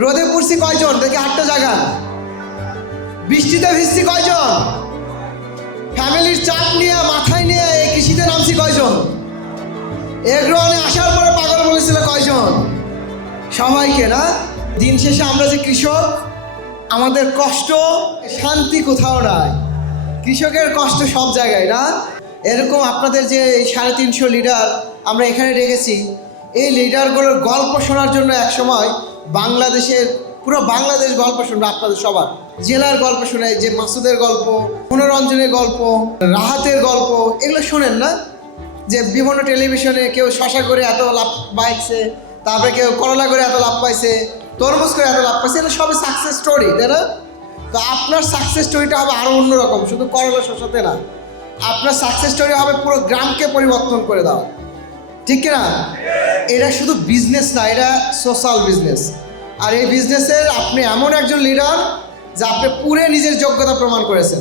রোদে পড়ছি কয়জন? দেখি হাতটা জাগান। বৃষ্টিতে ভিজছি কয়জন? ফ্যামিলির চাপ নিয়ে মাথায় নিয়ে এই কৃষিতে নামছি কয়জন? এগ্রোনে আসার পরে পাগল বলেছিল কয়জন? সবাইকে না? দিন শেষে আমরা যে কৃষক, আমাদের কষ্ট শান্তি কোথাও নাই, কৃষকের কষ্ট সব জায়গায় না? এরকম আপনাদের যে 350 লিডার আমরা এখানে রেখেছি, এই লিডারগুলোর গল্প শোনার জন্য একসময় বাংলাদেশের পুরো বাংলাদেশ গল্প শুনবে আপনাদের সবার। জেলার গল্প শুনে, যে মাসুদের গল্প, মনোরঞ্জনের গল্প, রাহাতের গল্প, এগুলো শোনেন না? যে বিভিন্ন টেলিভিশনে কেউ শশা করে এত লাভ পাইছে, তারপরে কেউ করলা করে এত লাভ পাইছে, তরমুজ করে এত লাভ পাইছে, এগুলো সবই সাকসেস স্টোরি, তাই না? তো আপনার সাকসেস স্টোরিটা হবে আরও অন্যরকম, শুধু করলা শশাতে না। আপনার সাকসেস স্টোরি হবে পুরো গ্রামকে পরিবর্তন করে দেওয়া, ঠিক কিনা? এটা শুধু বিজনেস না, এটা সোশ্যাল বিজনেস। আর এই বিজনেসের আপনি এমন একজন লিডার যে আপনি পুরো নিজের যোগ্যতা প্রমাণ করেছেন।